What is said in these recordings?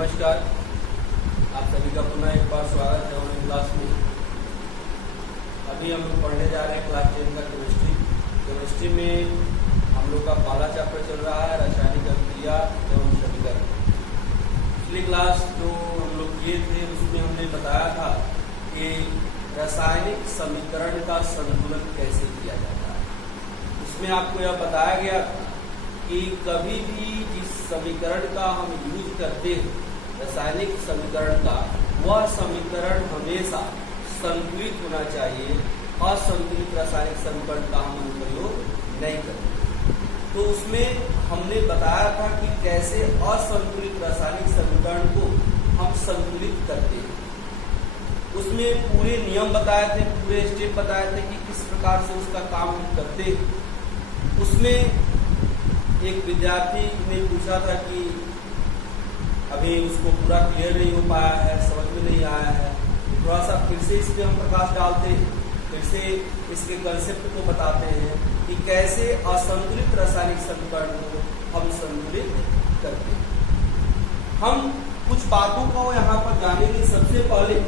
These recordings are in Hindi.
नमस्कार, आप सभी का पुनः एक बार स्वागत है ऑनलाइन क्लास में। अभी हम लोग पढ़ने जा रहे हैं क्लास 10 का केमिस्ट्री में हम लोग का पहला चैप्टर चल रहा है रासायनिक अभिक्रिया एवं समीकरण। पिछली क्लास जो हम लोग किए थे उसमें हमने बताया था कि रासायनिक समीकरण का संतुलन कैसे किया जाता है। इसमें आपको यह बताया गया था कि कभी भी जिस समीकरण का हम यूज करते हैं रासायनिक समीकरण का, वह समीकरण हमेशा संतुलित होना चाहिए। असंतुलित रासायनिक समीकरण का हम अनुप्रयोग नहीं करते। तो उसमें हमने बताया था कि कैसे असंतुलित रासायनिक समीकरण को हम संतुलित करते हैं। उसमें पूरे नियम बताए थे, पूरे स्टेप बताए थे कि किस प्रकार से उसका काम हम करते हैं। उसमें एक विद्यार्थी ने पूछा था कि अभी उसको पूरा क्लियर नहीं हो पाया है, समझ में नहीं आया है, थोड़ा सा फिर से इस पर हम प्रकाश डालते हैं, फिर से इसके कंसेप्ट को बताते हैं कि कैसे असंतुलित रासायनिक समीकरण को हम संतुलित करते हैं। हम कुछ बातों को यहाँ पर जानेंगे। सबसे पहले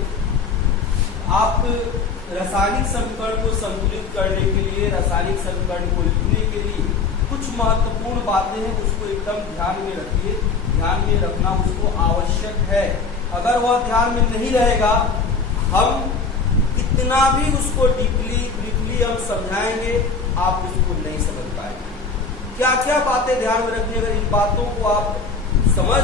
आप रासायनिक समीकरण को संतुलित करने के लिए, रासायनिक समीकरण को लिखने के लिए कुछ महत्वपूर्ण बातें हैं, उसको एकदम ध्यान में रखिए। ध्यान में रखना उसको आवश्यक है। अगर वह ध्यान में नहीं रहेगा, हम कितना भी उसको डीपली ब्रीफली हम समझाएंगे, आप उसको नहीं समझ पाएंगे। क्या क्या बातें ध्यान में रखनी, अगर इन बातों को आप समझ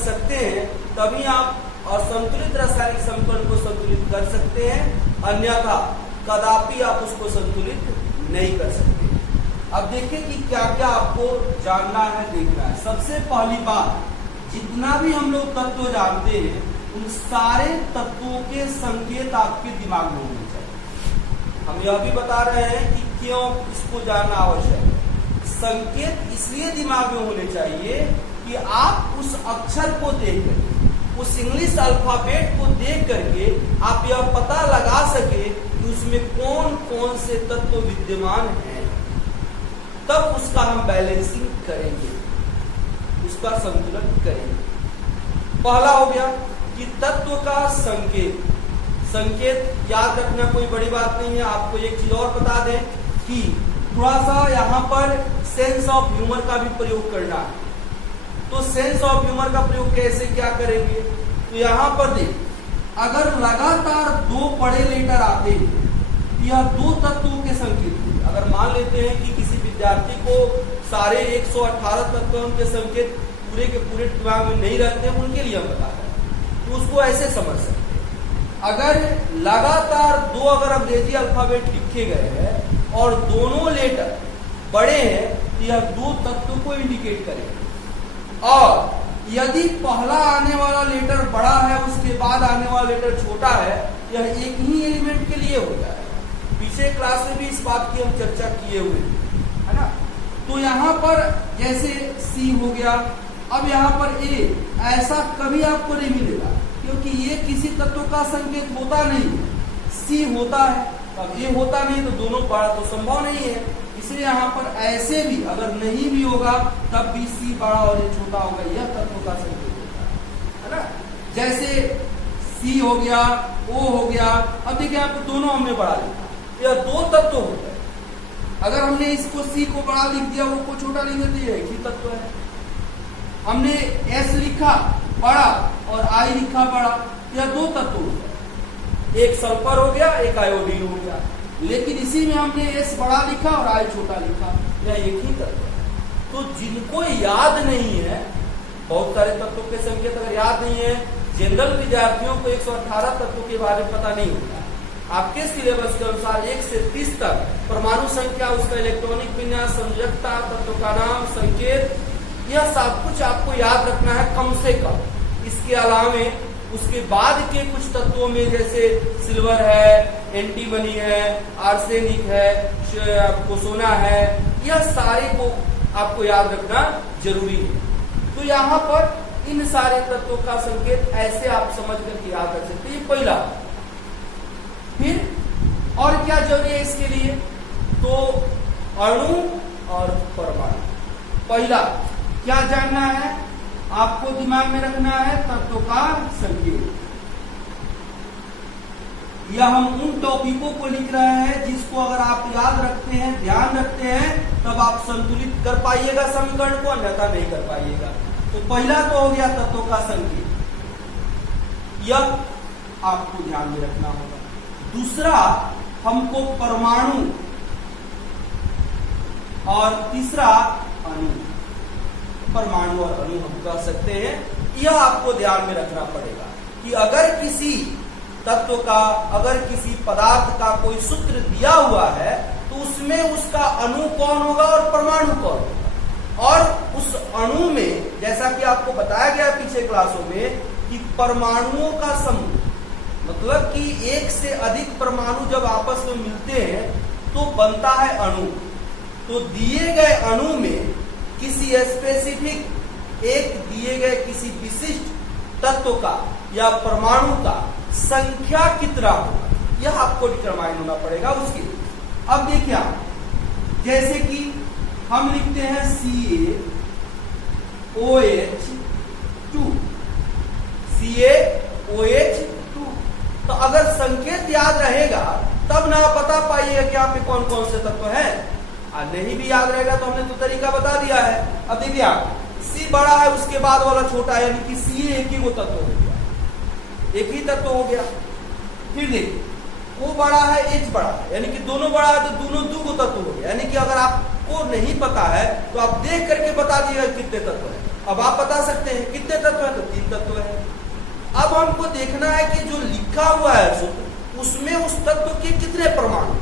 सकते हैं, तभी आप असंतुलित रासायनिक समीकरण को संतुलित कर सकते हैं। अन्यथा कदापि आप उसको संतुलित नहीं कर सकते। अब देखिए कि क्या क्या आपको जानना है, देखना है। सबसे पहली बात, जितना भी हम लोग तत्व जानते हैं उन सारे तत्वों के संकेत आपके दिमाग में होने चाहिए। हम यह भी बता रहे हैं कि क्यों इसको जानना आवश्यक है। संकेत इसलिए दिमाग में होने चाहिए कि आप उस अक्षर को देख करके, उस इंग्लिश अल्फाबेट को देख करके आप यह पता लगा सके कि उसमें कौन कौन से तत्व विद्यमान हैं। तब उसका हम बैलेंसिंग करेंगे, उसका संतुलन करेंगे। पहला हो गया कि तत्व का संकेत। संकेत याद रखना कोई बड़ी बात नहीं है। आपको एक चीज और बता दें कि थोड़ा सा यहाँ पर सेंस ऑफ ह्यूमर का भी प्रयोग करना है। तो सेंस ऑफ ह्यूमर का प्रयोग कैसे क्या करेंगे, तो यहाँ पर देख, अगर लगातार दो बड़े लेटर आते हैं, यह दो तत्वों के संकेत। अगर मान लेते हैं कि किसी विद्यार्थी को सारे 118 तत्वों के संकेत पूरे के पूरे दिमाग में नहीं रहते, उनके लिए हम बता रहे हैं, तो उसको ऐसे समझ सकते हैं। अगर लगातार दो अगर अंग्रेजी अल्फाबेट लिखे गए हैं और दोनों लेटर बड़े हैं, तो यह दो तत्वों को इंडिकेट करेगा। और यदि पहला आने वाला लेटर बड़ा है, उसके बाद आने वाला लेटर छोटा है, यह एक ही एलिमेंट के लिए होता है। पीछे क्लास में भी इस बात की हम चर्चा किए हुए है ना। तो यहाँ पर जैसे सी हो गया, अब यहाँ पर ए, ऐसा कभी आपको नहीं मिलेगा क्योंकि ये किसी तत्व का संकेत होता नहीं है। सी होता है, अब ए होता नहीं, तो दोनों बड़ा तो संभव नहीं है। इसलिए यहाँ पर ऐसे भी अगर नहीं भी होगा तब भी सी बड़ा और ए छोटा होगा, यह तत्व का संकेत होता है ना। जैसे सी हो गया, ओ हो गया। अब देखिए यहाँ पर दोनों हमने बड़ा लिखा, यह दो तत्व होते हैं। अगर हमने इसको सी को बड़ा लिख दिया, वो को छोटा लिख दिया, एक ही तत्व है। हमने एस लिखा बड़ा और आई लिखा बड़ा, यह दो तत्व होते हैं। एक सल्फर हो गया, एक आयोडीन हो गया। लेकिन इसी में हमने एस बड़ा लिखा और आई छोटा लिखा, यह एक ही तत्व है। तो जिनको याद नहीं है, बहुत सारे तत्वों के संकेत अगर याद नहीं है, जनरल विद्यार्थियों को 118 तत्वों के बारे में पता नहीं होता। आपके सिलेबस के अनुसार 1 से 30 तक परमाणु संख्या, उसका इलेक्ट्रॉनिक विन्यास, संयोजकता, तत्व का नाम, संकेत, यह सब कुछ आपको याद रखना है कम से कम। इसके अलावे उसके बाद के कुछ तत्वों में जैसे सिल्वर है, एंटीमनी है, आर्सेनिक है, आपको सोना है, यह सारे को आपको याद रखना जरूरी है। तो यहाँ पर इन सारे तत्वों का संकेत ऐसे आप समझ करके याद रख सकते हैं। ये पहला। फिर और क्या जरूरी है इसके लिए, तो अणु और परमाणु। पहला क्या जानना है, आपको दिमाग में रखना है तत्वों का संकेत। या हम उन टॉपिकों को लिख रहे हैं जिसको अगर आप याद रखते हैं, ध्यान रखते हैं, तब आप संतुलित कर पाइएगा समीकरण को, अन्यथा नहीं कर पाइएगा। तो पहला तो हो गया तत्वों का संकेत, यह आपको ध्यान में रखना होगा। दूसरा हमको परमाणु और तीसरा अणु, परमाणु और अणु हम कह सकते हैं। यह आपको ध्यान में रखना पड़ेगा कि अगर किसी तत्व का, अगर किसी पदार्थ का कोई सूत्र दिया हुआ है तो उसमें उसका अणु कौन होगा और परमाणु कौन होगा। और उस अणु में, जैसा कि आपको बताया गया पीछे क्लासों में, कि परमाणुओं का समूह, मतलब कि एक से अधिक परमाणु जब आपस में मिलते हैं तो बनता है अणु। तो दिए गए अणु में किसी स्पेसिफिक, एक दिए गए किसी विशिष्ट तत्व का या परमाणु का संख्या कितना होगा, यह आपको डिटरमाइन होना पड़ेगा उसके लिए। अब देखिए आप, जैसे कि हम लिखते हैं CaOH2, CaOH2। तो अगर संकेत याद रहेगा तब ना पता पाइएगा कि यहाँ पे कौन कौन से तत्व हैं। नहीं भी याद रहेगा तो हमने तो तरीका बता दिया है। अब देखिए आप, C बड़ा है, उसके बाद वाला छोटा है, यानी कि Ca एक ही वो तत्व हो गया, एक ही तत्व हो गया। फिर देखिए O बड़ा है, H बड़ा है, यानी कि दोनों बड़ा है, तो दोनों दो तत्व हो गया। यानी कि अगर आपको नहीं पता है तो आप देख करके बता दिएगा कितने तत्व है। अब आप बता सकते हैं कितने तत्व है, तो 3 तत्व है। अब हमको देखना है कि जो लिखा हुआ है सूत्र, उसमें उस तत्व के कितने परमाणु।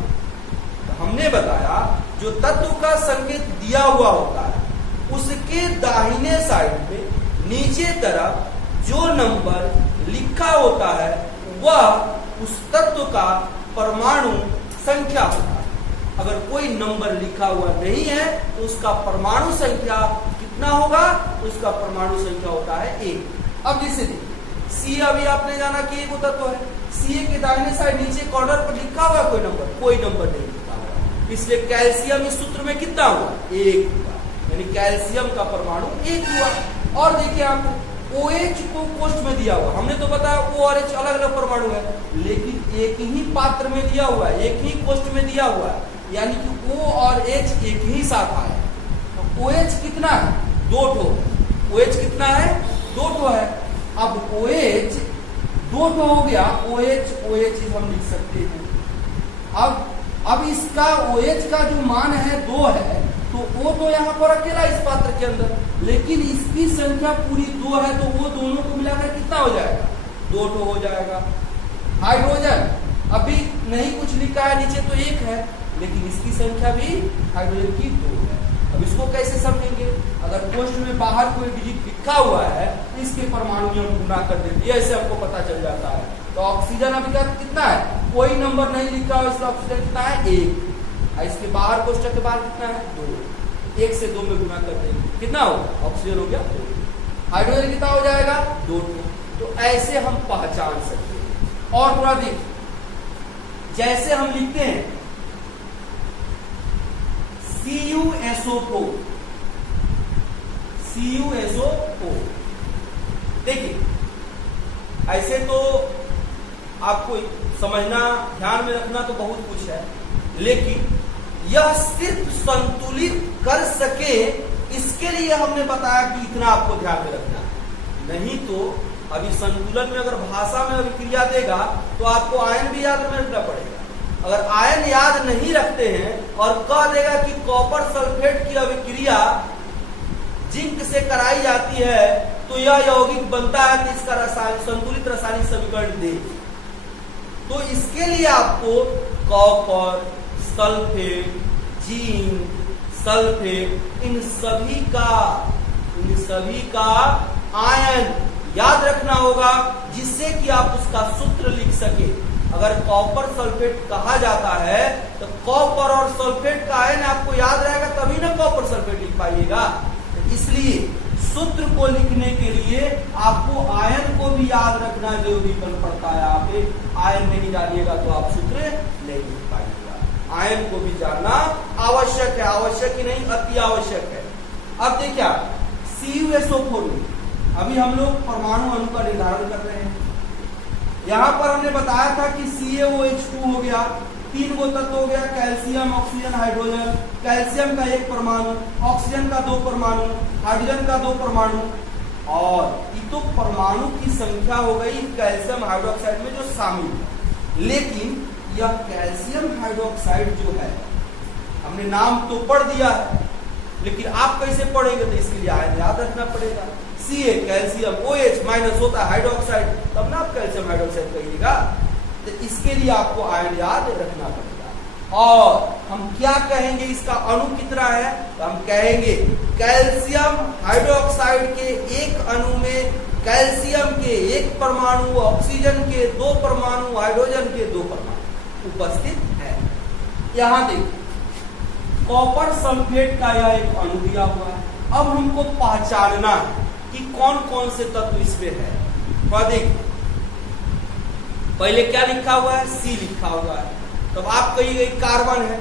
तो हमने बताया जो तत्व का संकेत दिया हुआ होता है उसके दाहिने साइड में नीचे तरफ जो नंबर लिखा होता है वह उस तत्व का परमाणु संख्या होता है। अगर कोई नंबर लिखा हुआ नहीं है तो उसका परमाणु संख्या कितना होगा, उसका परमाणु संख्या होता है 1। अब जैसे देखिए C, अभी आपने जाना कि एक तत्व है, Ca के दाहिने साइड नीचे कॉर्नर पर लिखा हुआ कोई नंबर नहीं लिखा हुआ, इसलिए कैल्शियम इस सूत्र में कितना हुआ, 1 हुआ, यानी कैल्शियम का परमाणु 1 हुआ। और देखिए आपको OH को कोष्ठ में दिया हुआ, हमने तो बताया O और H अलग अलग परमाणु है, लेकिन एक ही पात्र में दिया हुआ है, एक ही कोष्ठ में दिया हुआ है, यानी कि O और H एक ही साथ आए। तो OH कितना है, 2 ठो। OH कितना है, 2 ठो है। अब OH 2 ठो हो गया, OH हम लिख सकते हैं। अब इसका OH का जो मान है 2 है, तो O तो यहाँ पर अकेला इस पात्र के अंदर, लेकिन इसकी संख्या पूरी 2 है, तो वो दोनों को मिलाकर कितना हो जाएगा, 2 ठो हो जाएगा। हाइड्रोजन अभी नहीं कुछ लिखा है, नीचे तो 1 है, लेकिन इसकी संख्या भी हाइड्रोजन की 2 है। अब इसको कैसे समझेंगे, अगर कोष्ठ में बाहर कोई डिजिट लिखा हुआ है, इसके परमाणु हम गुना कर देते हैं, ऐसे हमको पता चल जाता है। तो ऑक्सीजन अभी कितना है, कोई नंबर नहीं लिखा हुआ, इसका ऑक्सीजन कितना है, 1। इसके बाहर कोष्ठक के बाहर कितना है, 2। 1 से 2 में गुना कर देंगे, कितना होगा, ऑक्सीजन हो गया 2। हाइड्रोजन कितना हो जाएगा, 2। तो ऐसे हम पहचान सकते हैं। और थोड़ा देख, जैसे हम लिखते हैं CuSO4, देखिए ऐसे तो आपको समझना, ध्यान में रखना तो बहुत कुछ है, लेकिन यह सिर्फ संतुलित कर सके इसके लिए हमने बताया कि इतना आपको ध्यान में रखना है। नहीं तो अभी संतुलन में अगर भाषा में अभिक्रिया देगा तो आपको आयन भी याद में रखना पड़ेगा। अगर आयन याद नहीं रखते हैं और कह देगा कि कॉपर सल्फेट की अभिक्रिया जिंक से कराई जाती है तो यह यौगिक बनता है, तो इसका संतुलित रासायनिक समीकरण दे। तो इसके लिए आपको कॉपर, सल्फेट, जिंक, सल्फेट, इन सभी का आयन याद रखना होगा, जिससे कि आप उसका सूत्र लिख सके। अगर कॉपर सल्फेट कहा जाता है तो कॉपर और सल्फेट का आयन आपको याद रहेगा, तभी ना कॉपर सल्फेट लिख पाइएगा। इसलिए सूत्र को लिखने के लिए आपको आयन को भी याद रखना जरूरी पड़ता है। आप आयन नहीं जानिएगा तो आप सूत्र नहीं लिख पाइएगा। आयन को भी जानना आवश्यक है, आवश्यक ही नहीं अति आवश्यक है। अब देखिए CuSO4 में अभी हम लोग परमाणु अणु का निर्धारण कर रहे हैं। यहां पर हमने बताया था कि CaOH2 हो गया, 3 गो तत्व हो गया, कैल्शियम, ऑक्सीजन, हाइड्रोजन। कैल्शियम का 1 परमाणु, ऑक्सीजन का 2 परमाणु, हाइड्रोजन का 2 परमाणु, और ये तो परमाणु की संख्या हो गई कैल्शियम हाइड्रोक्साइड में जो शामिल है। लेकिन यह कैल्शियम हाइड्रोक्साइड जो है, हमने नाम तो पढ़ दिया है, लेकिन आप कैसे पढ़ेंगे, तो इसके लिए आयन याद रखना पड़ेगा। Ca कैल्शियम, OH माइनस होता है हाइड्रोक्साइड, तब ना आप कैल्शियम हाइड्रोक्साइड कहिएगा। तो इसके लिए आपको आयन याद रखना पड़ेगा। और हम क्या कहेंगे, इसका अणु कितना है, तो हम कहेंगे कैल्शियम हाइड्रोक्साइड के एक अणु में कैल्शियम के 1 परमाणु, ऑक्सीजन के 2 परमाणु, हाइड्रोजन के 2 परमाणु उपस्थित है। यहां देखिए कॉपर सल्फेट का यह एक अणु दिया हुआ है। अब हमको पहचानना है कि कौन कौन से तत्व इसमें है। तो देखिए पहले क्या लिखा हुआ है, C लिखा हुआ है। तब आप कहिए कार्बन है,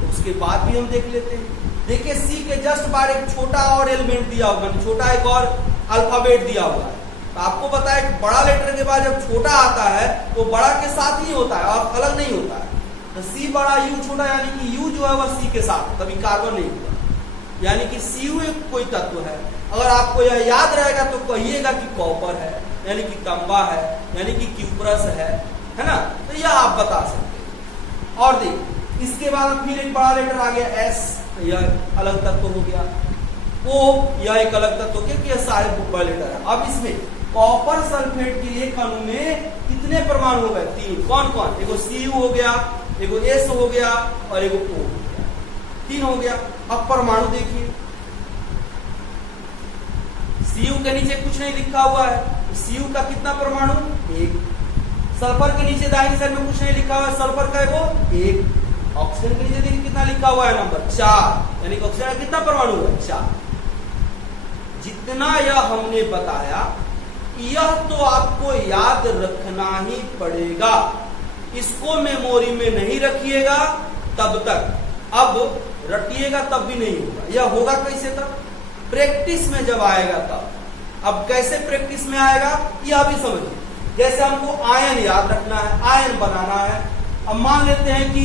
तो उसके बाद भी हम देख लेते हैं। देखिए C के जस्ट बाहर एक छोटा और एलिमेंट दिया हुआ है, छोटा एक और अल्फाबेट दिया हुआ है। तो आपको पता है कि बड़ा लेटर के बाद जब छोटा आता है तो बड़ा के साथ ही होता है और अलग नहीं होता है। तो C बड़ा U छोटा, यानी कि U जो है वह C के साथ, कभी कार्बन नहीं हुआ, यानी कि Cu एक कोई तत्व है। अगर आपको यह याद रहेगा तो कहिएगा कि कॉपर है, यानी कि तांबा है, यानी कि क्यूप्रस है ना। तो यह आप बता सकते हैं। और देखिए इसके बाद फिर एक बड़ा लेटर आ गया S, यह अलग तत्व हो गया। O यह एक अलग तत्व, क्योंकि यह सारे बड़ा लेटर है। अब इसमें कॉपर सल्फेट के एक अणु में कितने परमाणु हो गए, 3। कौन कौन, एगो Cu हो गया, एगो S हो गया और एगो O हो गया, 3 हो गया। अब परमाणु देखिए, Cu के नीचे कुछ नहीं लिखा हुआ है, Cu का कितना परमाणु, 1। सल्फर के नीचे दाहिनी साइड में कुछ नहीं लिखा हुआ है, सल्फर का वो 1। ऑक्सीजन के नीचे देखिए कितना लिखा हुआ है, नंबर 4, यानी कि ऑक्सीजन का कितना परमाणु है, 4। जितना यह हमने बताया यह तो आपको याद रखना ही पड़ेगा, इसको मेमोरी में नहीं रखिएगा तब तक, अब रटिएगा तब भी नहीं होगा। यह होगा कैसे, तब प्रैक्टिस में जब आएगा तब। अब कैसे प्रैक्टिस में आएगा यह भी समझिए। जैसे हमको आयन याद रखना है, आयन बनाना है। अब मान लेते हैं कि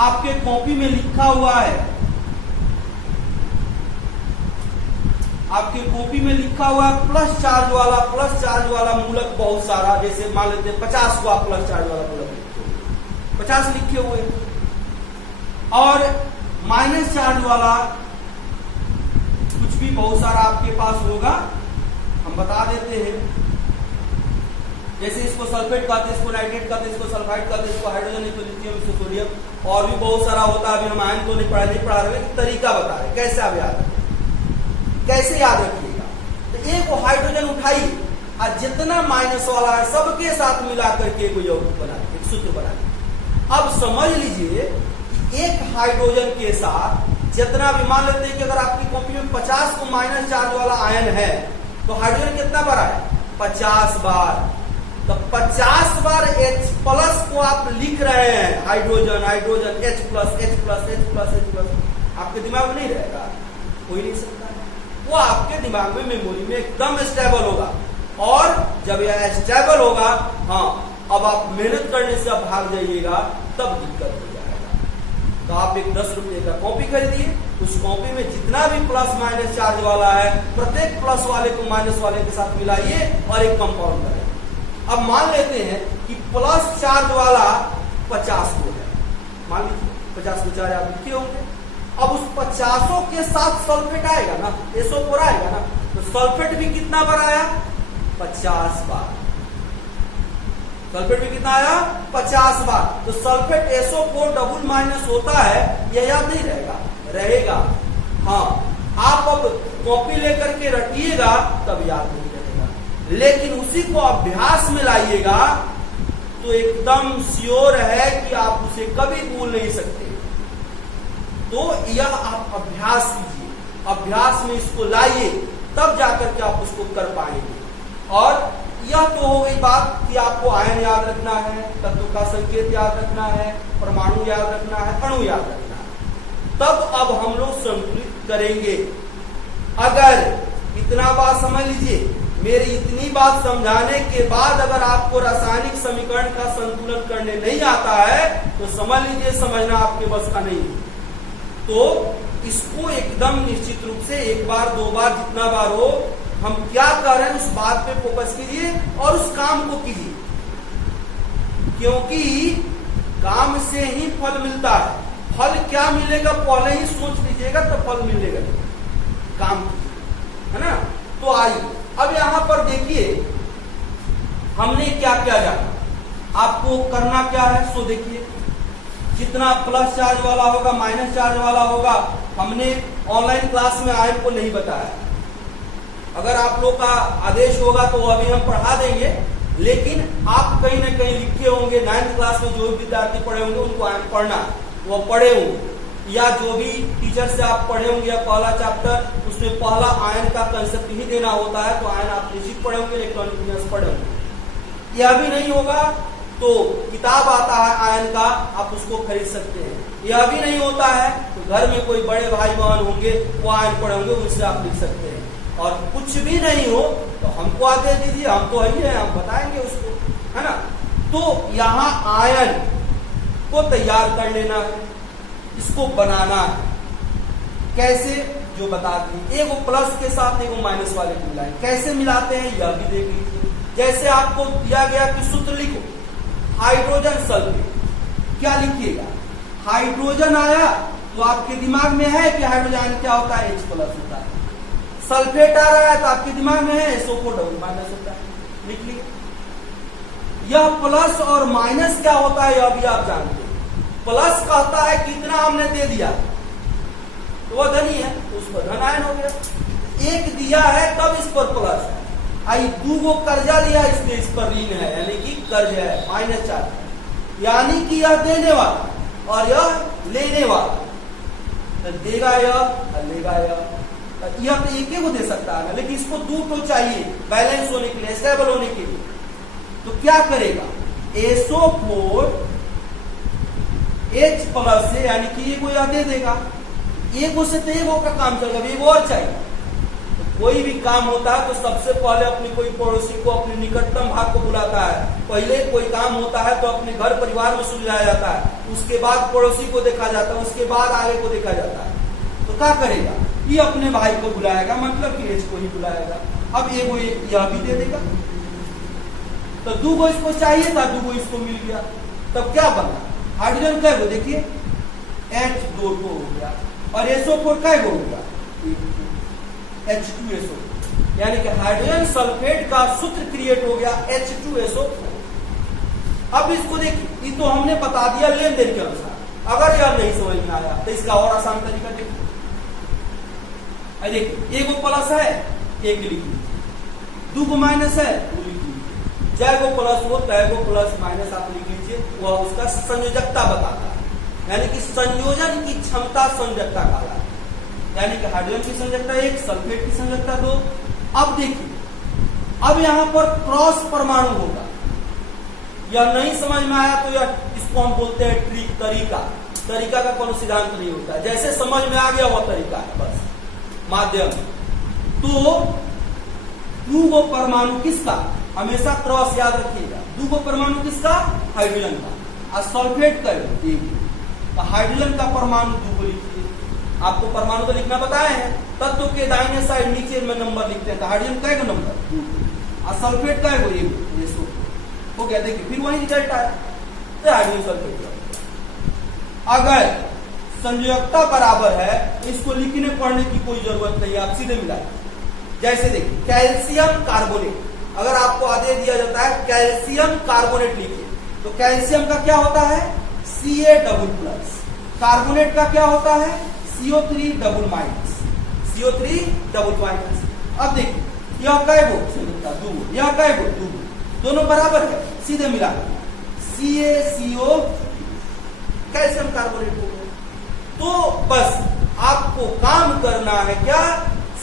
आपके कॉपी में लिखा हुआ है, आपके कॉपी में लिखा हुआ है प्लस चार्ज वाला मूलक बहुत सारा, जैसे मान लेते हैं 50 को आप प्लस चार्ज वाला मूलक लिखे हुए, 50 लिखे हुए, और माइनस चार्ज वाला कुछ भी बहुत सारा आपके पास होगा, हम बता देते हैं। जैसे इसको सल्फेट कहते हैं, इसको नाइट्रेट कहते हैं, इसको सल्फाइड कहते हैं, इसको हाइड्रोजन, इसको लिथियम, इसको सोडियम, और भी बहुत सारा होता है। अभी हम आयन को नहीं पढ़ा रहे, तरीका बता रहे कैसे आप याद रखें, कैसे याद रखिएगा। तो एक हाइड्रोजन उठाइए और जितना माइनस वाला है सबके साथ मिला करके एक यौगिक बना, एक सूत्र बना। अब समझ लीजिए कि एक हाइड्रोजन के साथ जितना भी, मान लेते हैं कि अगर आपकी कॉपी में 50 को माइनस चार्ज वाला आयन है तो हाइड्रोजन कितना बार है, 50 बार। तो 50 बार H प्लस को आप लिख रहे हैं, hydrogen hydrogen H plus H plus H plus H plus, आपके दिमाग में नहीं रहेगा, कोई नहीं सकता, वो आपके दिमाग में मेमोरी में एकदम स्टेबल होगा। और जब यह स्टेबल होगा, हाँ अब आप मेहनत करने से आप भाग जाइएगा तब दिक्कत हो जाएगा। तो आप एक 10 रुपये का कॉपी खरीदिए, उस कॉपी में जितना भी प्लस माइनस चार्ज वाला है प्रत्येक प्लस वाले को माइनस वाले के साथ मिलाइए और एक कंपाउंड करें। अब मान लेते हैं कि प्लस चार्ज वाला 50 को है, मान लीजिए 50 को 4 आप लिखे होंगे। अब उस 50 के साथ सल्फेट आएगा ना, SO4 आएगा ना, तो सल्फेट भी कितना बार आया, 50 बार। सल्फेट भी कितना आया, 50 बार। तो सल्फेट SO4 डबल माइनस होता है, यह याद नहीं रहेगा, रहेगा। हाँ आप अब कॉपी लेकर के रटिएगा तब याद नहीं रहेगा, लेकिन उसी को अभ्यास में लाइएगा तो एकदम श्योर है कि आप उसे कभी भूल नहीं सकते। तो यह आप अभ्यास कीजिए, अभ्यास में इसको लाइए, तब जाकर के आप उसको कर पाएंगे। और यह तो हो गई बात कि आपको आयन याद रखना है, तत्व का संकेत याद रखना है, परमाणु याद रखना है, अणु याद रखना है। तब अब हम लोग संतुलित करेंगे। अगर इतना बात समझ लीजिए मेरी इतनी बात समझाने के बाद अगर आपको रासायनिक समीकरण का संतुलन करने नहीं आता है तो समझ लीजिए समझना आपके बस का नहीं है। तो इसको एकदम निश्चित रूप से एक बार दो बार जितना बार हो, हम क्या कह रहे हैं उस बात पे फोकस कीजिए और उस काम को कीजिए, क्योंकि काम से ही फल मिलता है। फल क्या मिलेगा पहले ही सोच लीजिएगा तो फल मिलेगा, काम है ना। तो आइए अब यहां पर देखिए हमने क्या क्या जाना, आपको करना क्या है। सो देखिए जितना प्लस चार्ज वाला होगा माइनस चार्ज वाला होगा हमने ऑनलाइन क्लास में आयन को नहीं बताया। अगर आप लोग का आदेश होगा तो अभी हम पढ़ा देंगे, लेकिन आप कहीं ना कहीं लिखे होंगे 9th क्लास में जो भी विद्यार्थी पढ़े होंगे उनको आयन पढ़ना वो पढ़े होंगे, या जो भी टीचर से आप पढ़े होंगे पहला चैप्टर उसमें पहला आयन का कंसेप्ट ही देना होता है, तो आयन आप निश्चित पढ़े होंगे, इलेक्ट्रॉनिक बिजनेस पढ़े होंगे। यह भी नहीं होगा तो किताब आता है आयन का, आप उसको खरीद सकते हैं। यह भी नहीं होता है तो घर में कोई बड़े भाई बहन होंगे वो आयन पढ़े होंगे, उनसे आप लिख सकते हैं। और कुछ भी नहीं हो तो हमको आदेश दीजिए, हम तो ही है, हम बताएंगे उसको, है ना। तो यहाँ आयन को तैयार कर लेना है, इसको बनाना है। कैसे जो बता दी, एगो प्लस के साथ एगो माइनस वाले को मिलाएं, कैसे मिलाते हैं यह भी देख लीजिए। जैसे आपको दिया गया कि सूत्र लिखो हाइड्रोजन सल्फेट, क्या लिखिएगा, हाइड्रोजन आया तो आपके दिमाग में है कि हाइड्रोजन क्या होता है, H+ होता है। सल्फेट आ रहा है तो आपके दिमाग में है SO4 डबल माइनस होता है, लिख लीजिए। यह प्लस और माइनस क्या होता है यह भी आप जानते हैं। प्लस कहता है कितना हमने दे दिया तो वह धनी है तो उस पर धन आयन हो गया, एक दिया है तब इस पर प्लस है, आई 2 कर्जा लिया इसलिए इस पर ऋण है, यानी कि कर्ज है माइनस चार्ज, यानी कि यह देने वाला और यह लेने वाला, तो देगा यह और लेगा यह तो एक ही को दे सकता है, लेकिन इसको 2 को चाहिए बैलेंस होने के लिए, स्टेबल होने के लिए। तो क्या करेगा, SO4 H+ से, यानी कि एगो यह दे देगा, एगो से तो एगो का काम चलेगा, एगो और चाहिए। तो कोई भी काम होता है तो सबसे पहले अपने कोई पड़ोसी को, अपने निकटतम भाग को बुलाता है। पहले कोई काम होता है तो अपने घर परिवार में सुलझाया जाता है, उसके बाद पड़ोसी को देखा जाता है, उसके बाद आगे को देखा जाता है। तो क्या करेगा, ये अपने भाई को बुलाएगा, मतलब कि H को ही बुलाएगा। अब एगो यह भी दे देगा, तो 2 इसको चाहिए था, 2 इसको मिल गया, तब क्या बना, हाइड्रोजन कै गो देखिए H2 हो गया और SO4 कै गो हो गया H2SO, यानी कि हाइड्रोजन सल्फेट का सूत्र क्रिएट हो गया H2SO4। अब इसको देखिए, ये तो हमने बता दिया लेन देन के अनुसार, अगर यह नहीं समझ में आया तो इसका और आसान तरीका देखिए। देखिए एगो प्लस है एक लिख लीजिए, 2 माइनस है 2 लिख लीजिए, जैगो प्लस हो तैगो प्लस माइनस आप लिख लीजिए, वह उसका संयोजकता बताता है, यानी कि संयोजन की क्षमता संयोजकता कहलाता है, यानी कि हाइड्रोजन की संयोजकता 1, सल्फेट की संयोजकता 2। अब देखिए, अब यहां पर क्रॉस परमाणु होगा, यह नहीं समझ में आया तो यह इसको हम बोलते हैं ट्रिक, तरीका का कोई सिद्धांत नहीं होता, जैसे समझ में आ गया वह तरीका है बस माध्यम। तो 2 परमाणु किसका, हमेशा क्रॉस याद रखिएगा, 2 परमाणु किसका, हाइड्रोजन का, और सल्फेट का 1, तो हाइड्रोजन का परमाणु 2 लिखिए। आपको परमाणु तो लिखना बताए हैं, तत्व के दाहिने साइड नीचे में नंबर लिखते हैं, तो हाइड्रोजन का 1 नंबर 2 और सल्फेट का 1 हो गया। देखिए फिर वही रिजल्ट आया, तो हाइड्रोजन सल्फेट। अगर संयोजकता बराबर है तो इसको लिखने पढ़ने की कोई जरूरत नहीं है, आप सीधे मिलाएं। जैसे देखिए कैल्शियम कार्बोनेट, अगर आपको आदेश दिया जाता है कैल्शियम कार्बोनेट लिखिए, तो कैल्शियम का क्या होता है Ca++, कार्बोनेट का क्या होता है CO3 डबल माइनस। अब देखिए यह कैगो संयुक्ता 2, यह कैगो 2, दोनों बराबर है, सीधे मिला CaCO कैल्शियम कार्बोनेट हो गया। तो बस आपको काम करना है क्या,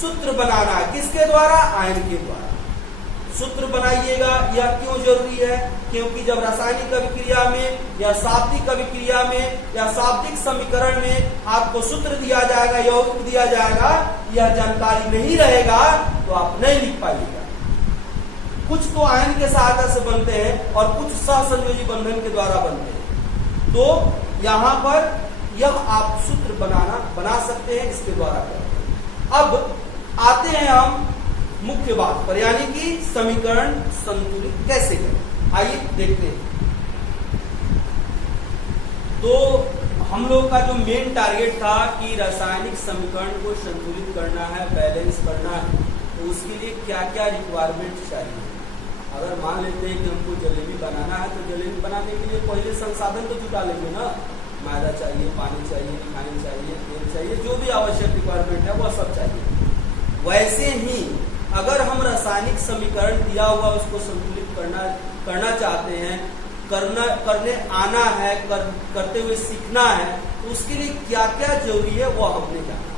सूत्र बनाना है, किसके द्वारा, आयन के द्वारा। सूत्र बनाइएगा, यह क्यों जरूरी है, क्योंकि जब रासायनिक अभिक्रिया में या शाब्दिक अभिक्रिया में या शाब्दिक समीकरण में आपको सूत्र दिया जाएगा, यौगिक दिया जाएगा, यह जानकारी नहीं रहेगा तो आप नहीं लिख पाइएगा। कुछ तो आयन के सहायता से बनते हैं और कुछ सहसंयोजी बंधन के द्वारा बनते हैं। तो यहां पर यह आप सूत्र बना सकते हैं इसके द्वारा। अब आते हैं हम मुख्य बात पर, यानी कि समीकरण संतुलित कैसे करें। आइए देखते हैं। तो हम लोग का जो मेन टारगेट था कि रासायनिक समीकरण को संतुलित करना है, बैलेंस करना है, तो उसके लिए क्या क्या रिक्वायरमेंट चाहिए। अगर मान लेते हैं कि हमको जलेबी बनाना है, तो जलेबी बनाने के लिए पहले संसाधन तो जुटा लेंगे ना, मैदा चाहिए, पानी चाहिए, रिफाइन चाहिए, तेल चाहिए, जो भी आवश्यक रिक्वायरमेंट है वह सब चाहिए। वैसे ही अगर हम रासायनिक समीकरण दिया हुआ उसको संतुलित करना चाहते हैं, करने आना है, करते हुए सीखना है, तो उसके लिए क्या क्या जरूरी है वो हमने जाना।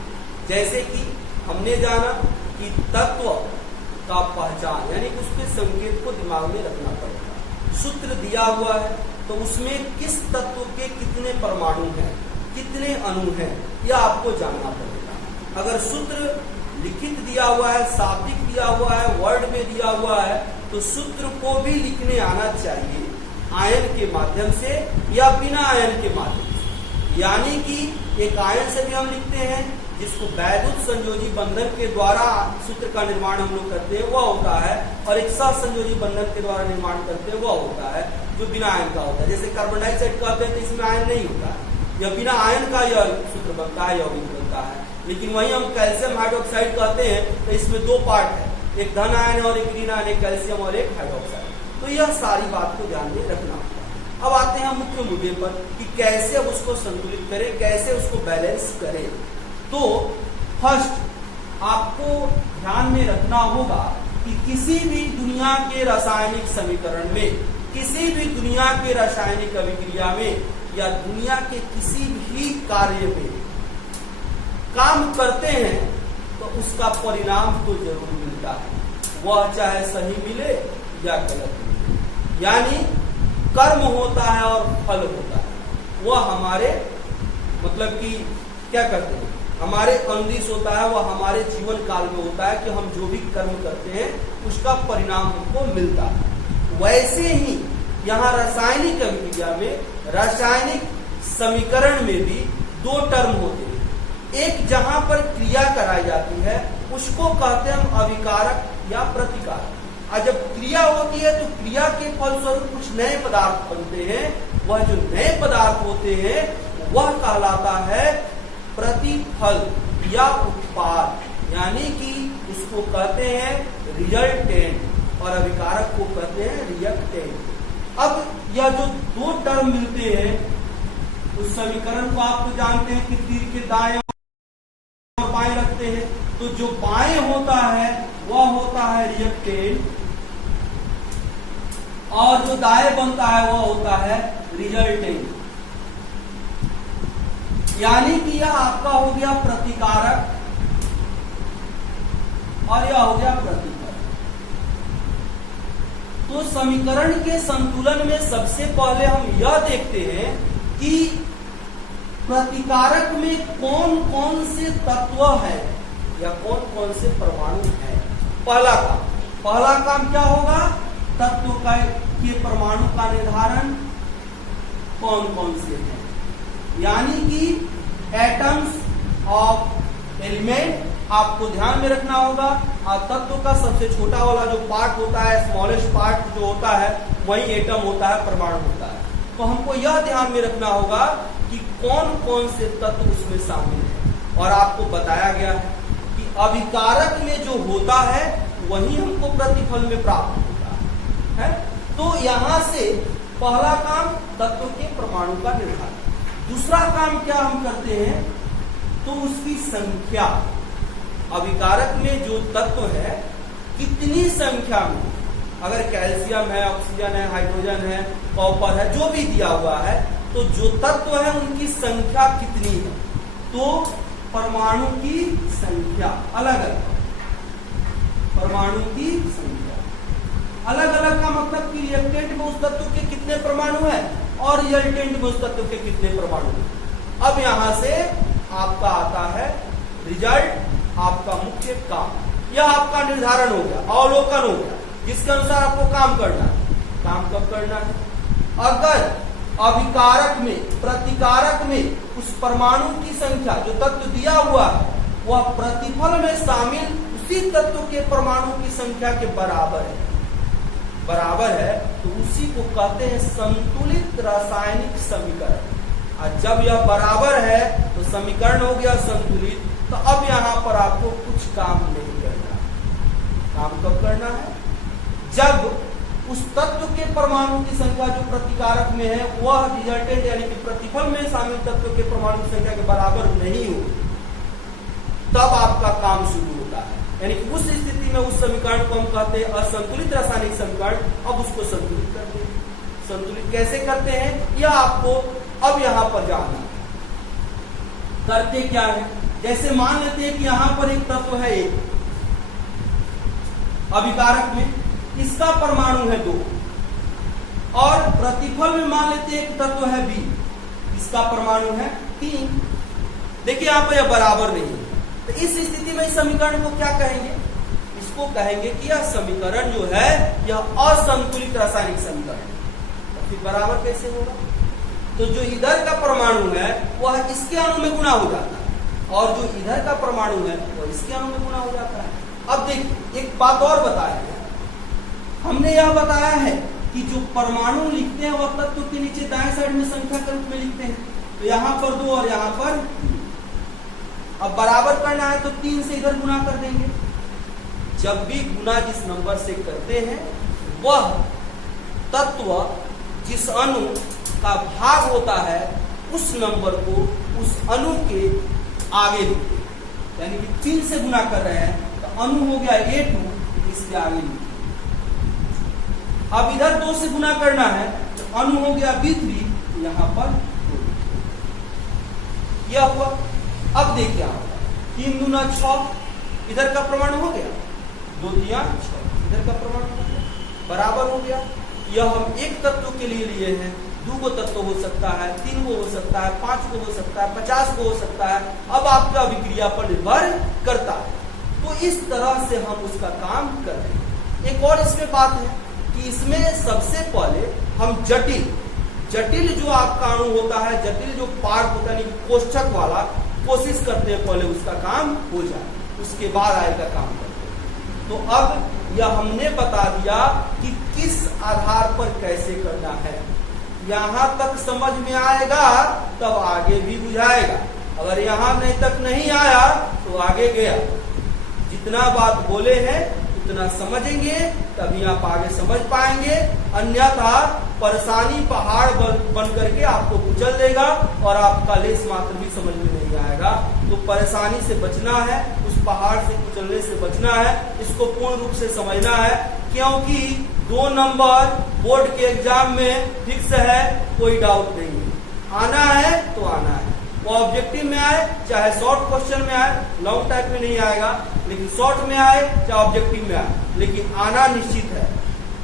जैसे कि हमने जाना कि तत्व का पहचान, यानी कि उसके संकेत को दिमाग में रखना पड़ेगा। सूत्र दिया हुआ है तो उसमें किस तत्व के कितने परमाणु हैं, कितने अणु हैं, यह आपको जानना पड़ेगा। अगर सूत्र लिखित दिया हुआ है, शाब्दिक दिया हुआ है, वर्ड में दिया हुआ है, तो सूत्र को भी लिखने आना चाहिए, आयन के माध्यम से या बिना आयन के माध्यम से। यानी कि एक आयन से भी हम लिखते हैं, जिसको वैद्युत संयोजी बंधन के द्वारा सूत्र का निर्माण हम लोग करते हैं वह होता है, और एक सहसंयोजी बंधन के द्वारा निर्माण करते हैं वह होता है जो बिना आयन का होता है। जैसे कार्बन डाइऑक्साइड कहते हैं तो इसमें आयन नहीं होता है, यह बिना आयन का यह सूत्र बनता है, यौगिक बनता है। लेकिन वहीं हम कैल्शियम हाइड्रोक्साइड कहते हैं तो इसमें दो पार्ट है, एक धन आयन और एक ऋण आयन, एक कैल्शियम और एक हाइड्रोक्साइड। तो यह सारी बात को ध्यान में रखना होगा। अब आते हैं मुख्य मुद्दे पर कि कैसे अब उसको संतुलित करें, कैसे उसको बैलेंस करें। तो फर्स्ट आपको ध्यान में रखना होगा कि किसी भी दुनिया के रासायनिक समीकरण में, किसी भी दुनिया के रासायनिक अभिक्रिया में या दुनिया के किसी भी कार्य में काम करते हैं तो उसका परिणाम तो जरूर मिलता है, वह चाहे सही मिले या गलत मिले। यानी कर्म होता है और फल होता है, वह हमारे मतलब कि क्या करते हैं, हमारे अंदिश होता है, वह हमारे जीवन काल में होता है कि हम जो भी कर्म करते हैं उसका परिणाम हमको मिलता है। वैसे ही यहाँ रासायनिक अभिक्रिया में, रासायनिक समीकरण में भी दो टर्म होते हैं। एक जहां पर क्रिया कराई जाती है उसको कहते हैं हम अभिकारक या प्रतिकारक। और जब क्रिया होती है तो क्रिया के फलस्वरूप कुछ नए पदार्थ बनते हैं, वह जो नए पदार्थ होते हैं वह कहलाता है प्रतिफल या उत्पाद, यानी कि उसको कहते हैं रिजल्टेंट और अभिकारक को कहते हैं रिएक्टेंट। अब यह जो दो टर्म मिलते हैं उस समीकरण को आप तो जानते हैं कि तीर के दाएं और बाएं रखते हैं, तो जो बाएं होता है वह होता है रिएक्टेंट और जो दाएं बनता है वह होता है रिजल्टेंट। यानी कि यह आपका हो गया प्रतिकारक और यह हो गया प्रतिफल। तो समीकरण के संतुलन में सबसे पहले हम यह देखते हैं कि प्रतिकारक में कौन कौन से तत्व है या कौन कौन से परमाणु है। पहला काम क्या होगा, तत्व के परमाणु का निर्धारण कौन कौन से है, यानी कि एटम्स ऑफ एलिमेंट आपको ध्यान में रखना होगा। और तत्व का सबसे छोटा वाला जो पार्ट होता है, स्मॉलेस्ट पार्ट जो होता है वही एटम होता है, परमाणु होता है। तो हमको यह ध्यान में रखना होगा कि कौन कौन से तत्व उसमें शामिल है। और आपको बताया गया है कि अभिकारक में जो होता है वही हमको प्रतिफल में प्राप्त होता है। तो यहां से पहला काम तत्व के परमाणु का निर्धारण। दूसरा काम क्या हम करते हैं, तो उसकी संख्या। अभिकारक में जो तत्व है कितनी संख्या में, अगर कैल्शियम है, ऑक्सीजन है, हाइड्रोजन है, कॉपर है, जो भी दिया हुआ है, तो जो तत्व है उनकी संख्या कितनी है। तो परमाणु की संख्या अलग अलग, परमाणु की संख्या अलग अलग का मतलब कि रिएक्टेंट में उस तत्व के कितने परमाणु है और रिजल्टेंट में उस तत्व के कितने परमाणु है। अब यहां से आपका आता है रिजल्ट, आपका मुख्य काम। यह आपका निर्धारण हो गया, अवलोकन हो गया जिसके अनुसार आपको काम करना है। काम कब करना है? अगर अभिकारक में, प्रतिकारक में उस परमाणु की संख्या जो तत्व दिया हुआ है वह प्रतिफल में शामिल उसी तत्व के परमाणु की संख्या के बराबर है, तो उसी को कहते हैं संतुलित रासायनिक समीकरण। और जब यह बराबर है तो समीकरण हो गया संतुलित। तो अब यहाँ पर आपको कुछ काम नहीं करना। काम कब करना है? जब उस तत्व के परमाणु की संख्या जो प्रतिकारक में है वह रिजल्टेंट यानी कि प्रतिफल में शामिल तत्व के परमाणु की संख्या के बराबर नहीं हो, तब आपका काम शुरू होता है। यानी कि उस स्थिति में उस समीकरण को हम कहते हैं असंतुलित रासायनिक समीकरण। अब उसको संतुलित करते हैं। संतुलित कैसे करते हैं यह आपको अब यहां पर जानना है। करते क्या है? जैसे मान लेते हैं कि यहां पर एक तत्व है एक अभिकारक में, इसका परमाणु है 2 और प्रतिफल में मान लेते हैं एक तत्व है बी, इसका परमाणु है 3। देखिए यहां पर यह बराबर नहीं है, तो इस स्थिति में इस समीकरण को क्या कहेंगे? इसको कहेंगे कि यह समीकरण जो है यह असंतुलित रासायनिक समीकरण। तो फिर बराबर कैसे होगा? तो जो इधर का परमाणु है वह इसके अणु में गुणा हो जाता है और जो इधर का परमाणु है वह इसके अणु में गुणा हो जाता है। अब देखिए एक बात और बताया गया, हमने यह बताया है कि जो परमाणु लिखते हैं वह तत्व के नीचे दाएं साइड में संख्या के रूप में लिखते हैं। तो यहाँ पर 2 और यहाँ पर 3। अब बराबर करना है तो 3 से इधर गुणा कर देंगे। जब भी गुणा जिस नंबर से करते हैं वह तत्व जिस अणु का भाग होता है उस नंबर को उस अणु के आगे लिखते हैं। यानी कि 3 से गुणा कर रहे हैं तो अणु हो गया A2, इसके आगे लिखते हैं। अब इधर 2 से गुणा करना है तो अणु हो गया B3, यहां पर 2। यह हुआ। अब देखिए आप 3 दूना 6, इधर का परमाणु हो गया 2 तिया 6, इधर का परमाणु हो गया, बराबर हो गया। यह हम एक तत्व के लिए हैं, 2 को तत्व हो सकता है, 3 को हो सकता है, 5 को हो सकता है, 50 को हो सकता है। अब आपका अभिक्रिया पर निर्भर करता है। तो इस तरह से हम उसका काम कर रहे हैं। एक और इसमें बात है कि इसमें सबसे पहले हम जटिल जो आपका अणु होता है, जटिल जो पार्ट होता है कोष्ठक वाला, कोशिश करते हैं पहले उसका काम हो जाए, उसके बाद आएगा काम करते हैं। तो अब यह हमने बता दिया कि किस आधार पर कैसे करना है। यहां तक समझ में आएगा तब आगे भी बुझाएगा, अगर यहां तक नहीं आया तो आगे गया। जितना बात बोले हैं उतना समझेंगे तभी आप आगे समझ पाएंगे, अन्यथा परेशानी पहाड़ बन करके आपको कुचल देगा और आपका लेस मात्र भी समझ में नहीं आएगा। तो परेशानी से बचना है, उस पहाड़ से कुचलने से बचना है, इसको पूर्ण रूप से समझना है। क्योंकि 2 नंबर बोर्ड के एग्जाम में फिक्स है, कोई डाउट नहीं है। आना है तो आना है, वो ऑब्जेक्टिव में आए चाहे शॉर्ट क्वेश्चन में आए, लॉन्ग टाइप में नहीं आएगा, लेकिन शॉर्ट में आए चाहे ऑब्जेक्टिव में आए, लेकिन आना निश्चित है।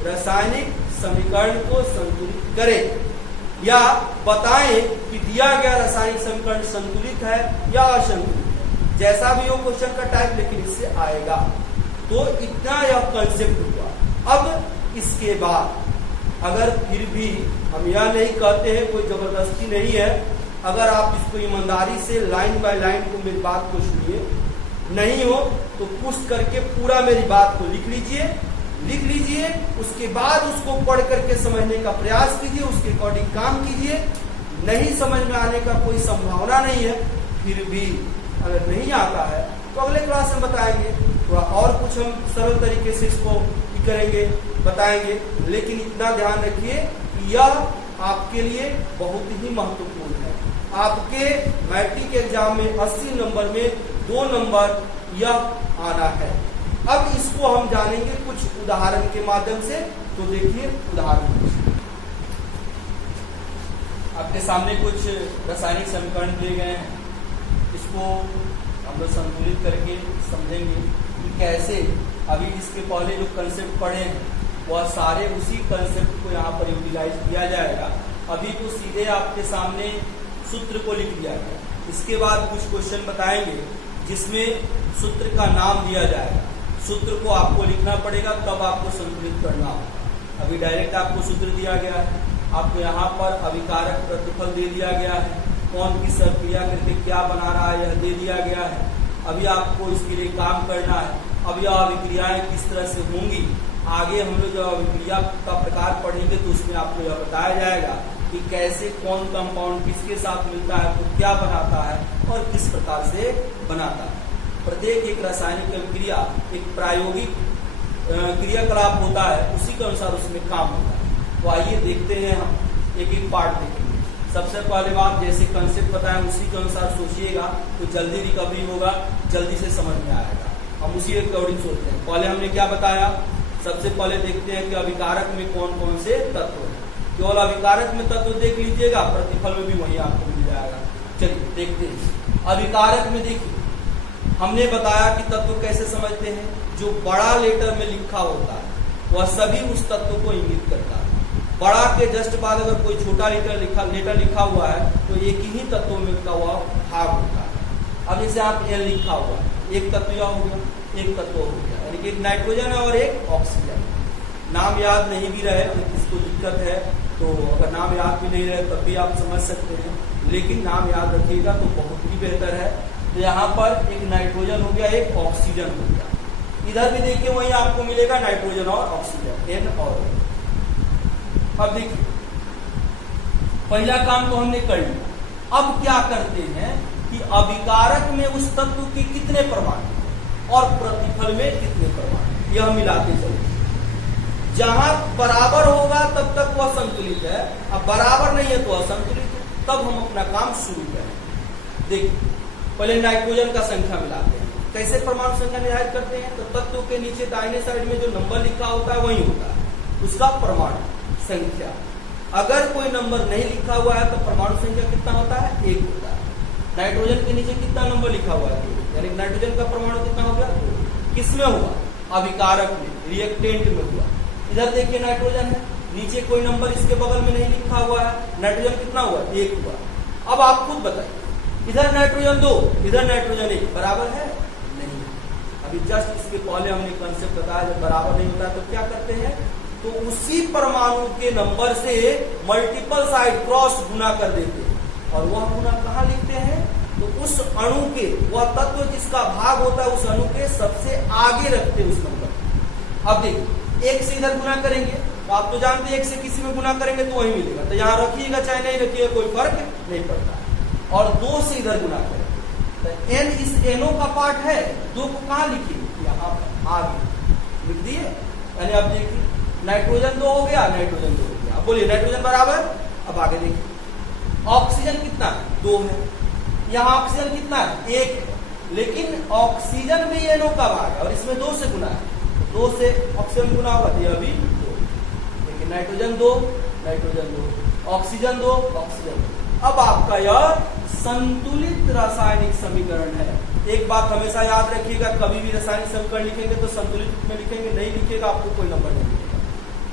रासायनिक समीकरण को संतुलित करें या बताएं कि दिया गया रासायनिक समीकरण संतुलित है या असंतुलित है, जैसा भी हो क्वेश्चन का टाइप, लेकिन इससे आएगा। तो इतना यह कंसेप्ट हुआ। अब इसके बाद अगर फिर भी हम यह नहीं कहते हैं, कोई जबरदस्ती नहीं है, अगर आप इसको ईमानदारी से लाइन बाय लाइन को मेरी बात को सुनिए, नहीं हो तो पुश करके पूरा मेरी बात को लिख लीजिए, उसके बाद उसको पढ़ करके समझने का प्रयास कीजिए, उसके अकॉर्डिंग काम कीजिए। नहीं समझ में आने का कोई संभावना नहीं है, फिर भी अगर नहीं आता है तो अगले क्लास में बताएंगे, थोड़ा और कुछ हम सरल तरीके से इसको करेंगे, बताएंगे। लेकिन इतना ध्यान रखिए कि यह आपके लिए बहुत ही महत्वपूर्ण है। आपके मैट्रिक एग्जाम में 80 नंबर में 2 नंबर यह आना है। अब इसको हम जानेंगे कुछ उदाहरण के माध्यम से। तो देखिए उदाहरण, आपके सामने कुछ रासायनिक समीकरण दिए गए हैं, इसको हम लोग संतुलित करके समझेंगे कि कैसे। अभी इसके पहले जो कंसेप्ट पढ़े हैं वह सारे उसी कंसेप्ट को यहाँ पर यूटिलाइज किया जाएगा। अभी तो सीधे आपके सामने सूत्र को लिख दिया गया, इसके बाद कुछ क्वेश्चन बताएंगे जिसमें सूत्र का नाम दिया जाएगा, सूत्र को आपको लिखना पड़ेगा, तब आपको संतुलित करना होगा। अभी डायरेक्ट आपको सूत्र दिया गया है, आपको यहाँ पर अभिकारक प्रतिफल दे दिया गया है, कौन किस क्रिया करके क्या बना रहा है यह दे दिया गया है। अभी आपको इसके लिए काम करना है। अब यह अभिक्रियाएं किस तरह से होंगी, आगे हम लोग जब अभिक्रिया का प्रकार पढ़ेंगे तो उसमें आपको यह बताया जाएगा कि कैसे कौन कंपाउंड किसके साथ मिलता है तो क्या बनाता है और किस प्रकार से बनाता है। प्रत्येक एक रासायनिक अभिक्रिया एक प्रायोगिक क्रियाकलाप होता है, उसी के अनुसार उसमें काम होता है। तो आइए देखते हैं, हम एक एक पार्ट देखेंगे। सबसे पहले बात, जैसे कंसेप्ट बताया उसी के अनुसार सोचिएगा तो जल्दी रिकवरी होगा, जल्दी से समझ में आएगा। हम उसी अकॉर्डिंग सोचते हैं। पहले हमने क्या बताया, सबसे पहले देखते हैं कि अभिकारक में कौन कौन से तत्व हैं। केवल अभिकारक में तत्व देख लीजिएगा, प्रतिफल में भी वही आपको मिल जाएगा। चलिए देखते हैं। अभिकारक में देखिए, हमने बताया कि तत्व कैसे समझते हैं। जो बड़ा लेटर में लिखा होता है वह सभी उस तत्व को इंगित करता है। बड़ा के जस्ट बाद अगर कोई छोटा लेटर लिखा हुआ है तो एक ही तत्व में का वह भाग होता है। अब जैसे आप एन लिखा हुआ है, एक तत्व यह हो गया, एक तत्व हो गया, यानी कि एक नाइट्रोजन है और एक ऑक्सीजन। नाम याद नहीं भी रहे तो किसको दिक्कत है, तो अगर नाम याद भी नहीं रहे तब भी आप समझ सकते हैं, लेकिन नाम याद रखिएगा तो बहुत ही बेहतर है। तो यहाँ पर एक नाइट्रोजन हो गया, एक ऑक्सीजन हो गया। इधर भी देखिए वही आपको मिलेगा नाइट्रोजन और ऑक्सीजन, एन और ओ। अब देखिए पहला काम तो हमने कर लिया। अब क्या करते हैं कि अभिकारक में उस तत्व के कितने परमाणु और प्रतिफल में कितने परमाणु, यह मिलाते चले। जहां बराबर होगा तब तक वह संतुलित है, अब बराबर नहीं है तो असंतुलित है। तब हम अपना काम शुरू करें। देखिए पहले नाइट्रोजन का संख्या मिलाते हैं। कैसे परमाणु संख्या निर्धारित करते हैं, तो तत्व के नीचे दाहिने साइड में जो नंबर लिखा होता है वही होता है उसका परमाणु संख्या। अगर कोई नंबर नहीं लिखा हुआ है तो परमाणु संख्या कितना होता है, 1 होता है। नाइट्रोजन के नीचे कितना नंबर लिखा हुआ है, 2, यानी नाइट्रोजन का परमाणु कितना हो गया, 2। किसमें हुआ, अभिकारक में, रिएक्टेंट में हुआ। इधर देखिए नाइट्रोजन है, नीचे कोई नंबर इसके बगल में नहीं लिखा हुआ है, नाइट्रोजन कितना हुआ, 1 हुआ। अब आप खुद बताइए, इधर नाइट्रोजन 2, इधर नाइट्रोजन 1, बराबर है, नहीं। अभी जस्ट इसके पहले हमने कंसेप्ट बताया, जब बराबर नहीं होता तो क्या करते हैं, तो उसी परमाणु के नंबर से मल्टीपल साइड क्रॉस गुना कर देते हैं। और वह गुना कहाँ लिखते हैं, तो उस अणु के, वह तत्व जिसका भाग होता है उस अणु के सबसे आगे रखते हैं उस नंबर। अब देखिए 1 से इधर गुना करेंगे तो आप तो जानते हैं 1 से किसी में गुना करेंगे तो वही मिलेगा, तो यहाँ रखिएगा चाहे नहीं रखिएगा कोई फर्क नहीं पड़ता। और 2 से इधर गुना करेंगे तो एन इस एनओ का पार्ट है, 2 को कहाँ लिखिए, यहाँ पर आगे लिख दिए। यानी अब देखिए नाइट्रोजन 2 हो गया, नाइट्रोजन 2 हो गया। अब बोलिए नाइट्रोजन बराबर, अब आगे देखिए ऑक्सीजन कितना है, 2 है। यहाँ ऑक्सीजन कितना है, 1 है। लेकिन ऑक्सीजन भी एनओ का भाग है और इसमें 2 से गुना है, 2 से ऑक्सीजन गुना होगा तो यह भी 2। लेकिन नाइट्रोजन 2, नाइट्रोजन 2, ऑक्सीजन 2, ऑक्सीजन 2। अब आपका यह संतुलित रासायनिक समीकरण है। एक बात हमेशा याद रखिएगा, कभी भी रासायनिक समीकरण लिखेंगे तो संतुलित में लिखेंगे, नहीं लिखेगा आपको कोई नंबर नहीं मिलेगा।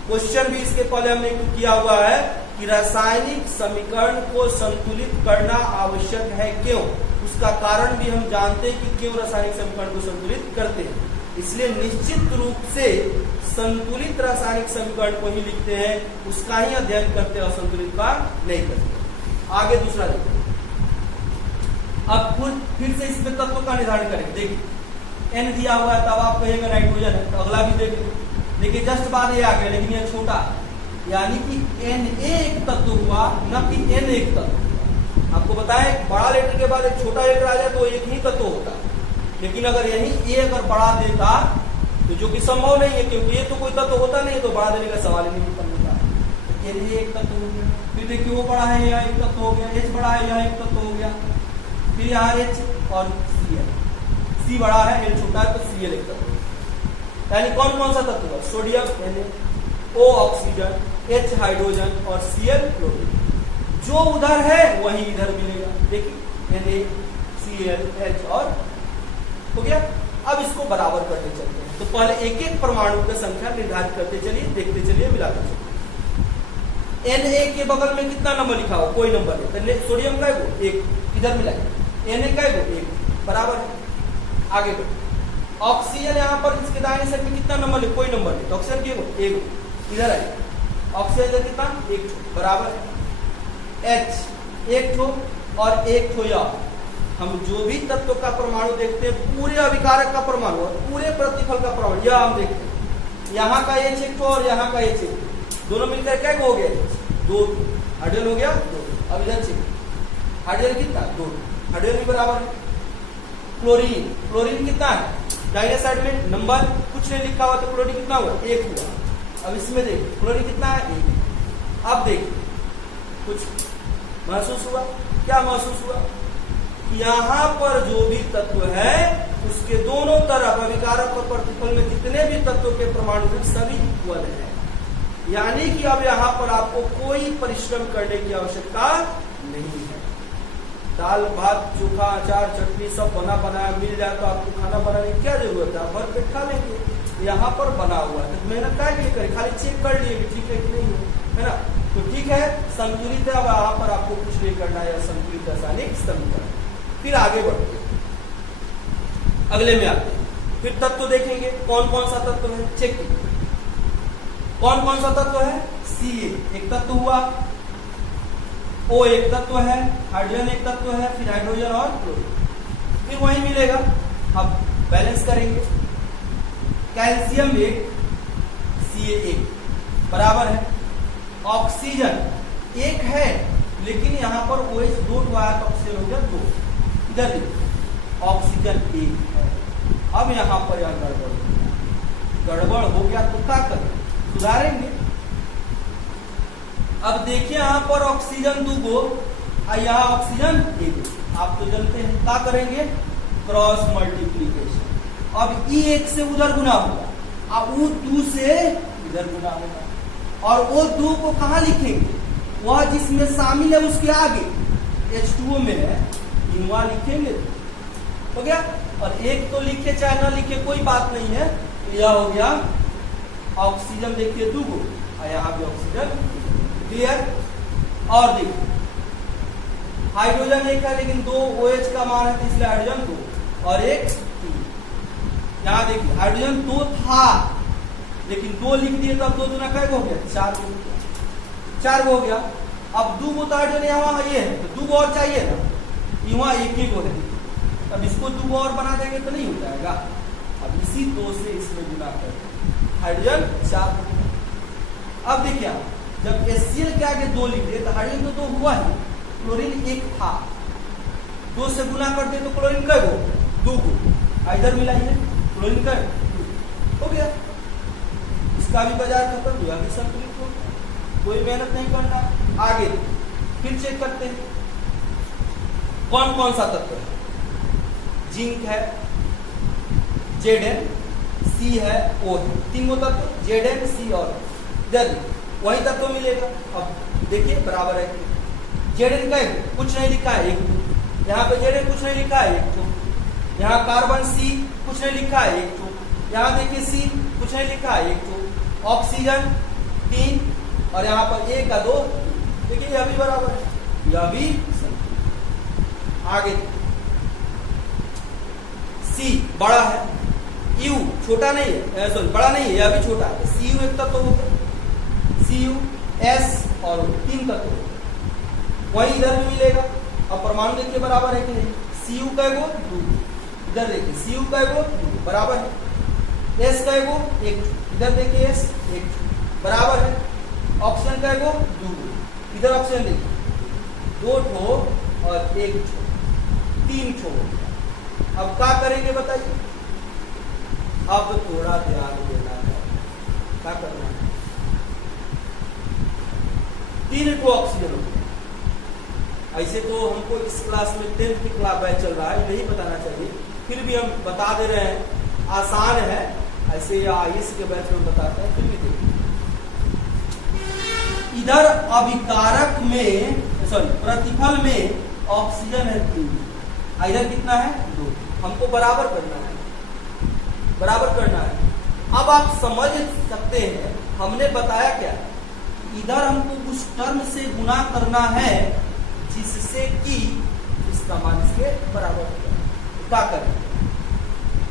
क्वेश्चन भी इसके पहले हमने किया हुआ है कि रासायनिक समीकरण को संतुलित करना आवश्यक है। क्यों, उसका कारण भी हम जानते हैं कि क्यों रासायनिक समीकरण को संतुलित करते हैं। इसलिए निश्चित रूप से संतुलित रासायनिक समीकरण को ही लिखते हैं, उसका ही अध्ययन करते हैं, असंतुलित का नहीं करते। आगे दूसरा देखते हैं। अब फिर से इसमें तत्व का निर्धारण करेंगे। देखिए एन दिया हुआ है, तब आप कहेंगे नाइट्रोजन है, तो अगला भी देखेंगे। देखिए जस्ट बाद ये आ गया, लेकिन ये छोटा, यानी कि एन एक तत्व हुआ, न कि एन एक तत्व हुआ। आपको बताएं बड़ा लेटर के बाद एक छोटा लेटर आ जाए तो एक ही तत्व होता है, लेकिन अगर यही ए अगर बढ़ा देता तो जो कि संभव नहीं है, क्योंकि ये तो कोई तत्व होता नहीं है, तो बढ़ा देने का सवाल ही नहीं बनता। ये एक तत्व हो गया, फिर देखिए वो बड़ा है, यहाँ एक तत्व हो गया, एच बड़ा है, यहाँ एक तत्व हो गया, फिर यहाँ एच और Cl, सी बड़ा है, एल छोटा है, तो Cl एक तत्व। यानी कौन कौन सा तत्व है, sodium Na, O oxygen, H hydrogen और Cl क्लोरीन। जो उधर है वही इधर मिलेगा। देखिए Na, Cl, H और हो गया। अब इसको बराबर करते चलते हैं, तो पहले एक एक परमाणु की संख्या निर्धारित करते चलिए, देखते चलिए, मिलाते चलिए। Na के बगल में कितना नंबर लिखा हो, कोई नंबर नहीं, तो सोडियम का है वो 1, इधर मिलाइए, Na का है वो 1, बराबर है। आगे बढ़ो, ऑक्सीजन यहाँ पर इसके दाहिने साइड में कितना नंबर है, कोई नंबर नहीं, तो ऑक्सीजन के एक इधर आए, ऑक्सीजन कितना एक बराबर H एक ठो और एक ठो या हम जो भी तत्व का परमाणु देखते हैं पूरे अभिकारक का परमाणु और पूरे प्रतिफल का परमाणु यह हम देखते हैं। यहाँ का H एक ठो और यहाँ का H एक ठो, दोनों मिलकर क्या हो गया, दो हाइड्रोजन हो गया दो। अब इधर चेक, हाइड्रोजन कितना दो, हाइड्रोजन भी बराबर है। क्लोरीन, क्लोरीन कितना है, दाहिने साइड में नंबर कुछ नहीं लिखा हुआ तो क्लोरीन कितना हुआ, एक हुआ। अब इसमें देखिए क्लोरीन कितना है, एक। अब देखिए कुछ महसूस हुआ, क्या महसूस हुआ, यहाँ पर जो भी तत्व है उसके दोनों तरफ अभिकारक और प्रतिफल में जितने भी तत्वों के परमाणु हैं सभी इक्वल है। यानी कि अब यहाँ पर आपको कोई परिश्रम करने की आवश्यकता नहीं है। दाल भात चोखा अचार चटनी सब बना बनाया मिल जाए तो आपको खाना बनाने की क्या जरूरत है, आप भर पेट खा लेंगे। यहाँ पर बना हुआ है तो मेहनत क्या के लिए करें, खाली चेक कर लिए कि ठीक है कि नहीं है ना। तो ठीक है, संतुलित है, अब यहाँ पर आपको कुछ नहीं करना है, संतुलित रासायनिक समीकरण। फिर आगे बढ़ते हैं, अगले में आते हैं, फिर तत्व देखेंगे कौन कौन सा तत्व है, चेक कीजिए कौन कौन सा तत्व है। Ca एक तत्व हुआ, O एक तत्व है, हाइड्रोजन एक तत्व है, फिर हाइड्रोजन और क्लोरीन, फिर वही मिलेगा। अब बैलेंस करेंगे, कैल्शियम एक Ca एक बराबर है, ऑक्सीजन एक है लेकिन यहाँ पर OH दो आया तो ऑक्सीजन हो गया दो। इधर देखिए ऑक्सीजन एक है, अब यहाँ पर यह गड़बड़ हो गया तो क्या करें, सुधारेंगे। अब देखिए यहाँ पर ऑक्सीजन दूगो और यहाँ ऑक्सीजन एक, आप तो जानते हैं क्या करेंगे, क्रॉस मल्टीप्लीकेशन। अब ई एक से उधर गुना होगा, अब वो दो से इधर गुना होगा, और वो दो को कहाँ लिखेंगे, वह जिसमें शामिल है उसके आगे H2O में है वहां लिखेंगे, हो गया। और एक तो लिखे चाहे ना लिखे कोई बात नहीं है, यह हो गया ऑक्सीजन देखिए दो गो और यहाँ भी ऑक्सीजन, क्लियर। और देखिए हाइड्रोजन एक है लेकिन दो OH का मान है तो इसलिए हाइड्रोजन दो और एक तीन। यहाँ देखिए हाइड्रोजन दो था लेकिन दो लिख दिए तो अब दो दुना कै हो गया, चार हो गया, चार हो गया। अब दो गो तो हाइड्रोजन यहाँ ये है तो दो गो और चाहिए ना, यहाँ एक ही गो है, अब इसको दो गो और बना देंगे तो नहीं हो जाएगा। अब इसी दो से इसमें गुना कर हाइड्रोजन चार। अब देखिए जब HCl के आगे दो लिख दे तो हाइड्रोजन तो दो हुआ ही, क्लोरीन एक था, दो से गुना कर दे तो क्लोरीन कै गो, दो गो, इधर मिलाइए क्लोरीन कै हो गया, इसका भी बाजार खत्म हुआ, भी संतुलित हो गया, कोई मेहनत नहीं करना। आगे फिर चेक करते हैं कौन कौन सा तत्व है, जिंक है, Zn, C है, O है, तीन गो तत्व Zn, C और इधर वही तत्व मिलेगा। अब देखिए बराबर है, Zn का कुछ नहीं लिखा है एक, यहाँ पे Zn कुछ नहीं लिखा है एक, यहाँ कार्बन C कुछ नहीं लिखा है एक, यहाँ देखिए C कुछ नहीं लिखा है एक, ऑक्सीजन तीन और यहाँ पर एक का दो, देखिए यह भी बराबर है, यह भी आगे C बड़ा है, U छोटा नहीं है, सॉरी बड़ा नहीं है, यह भी छोटा है, Cu एक तत्व हो गया, Cu S और तीन तत्व वही इधर भी मिलेगा। अब परमाणु देखिए बराबर है कि नहीं, Cu का एगो दो, इधर देखिए Cu का एगो दो बराबर है, S का एगो एक, इधर देखिए S एक बराबर है, ऑक्सीजन का एगो दो, इधर ऑक्सीजन देखिए दो ठो और एक ठो, तीन ठो। अब क्या करेंगे बताइए, अब थोड़ा ध्यान देना है, क्या करना है, तीन ठो ऑक्सीजन हो गया। ऐसे तो हमको इस क्लास में 10th की क्लास बैच चल रहा है, यही बताना चाहिए, फिर भी हम बता दे रहे हैं, आसान है, ऐसे या IS के बैच में बताते हैं, फिर भी देखिए इधर अभिकारक में सॉरी प्रतिफल में ऑक्सीजन है 3, इधर कितना है 2, हमको बराबर करना है, बराबर करना है। अब आप समझ सकते हैं हमने बताया क्या, इधर हमको उस टर्म से गुना करना है जिससे कि इसका मान इसके बराबर हो जाए। क्या करें,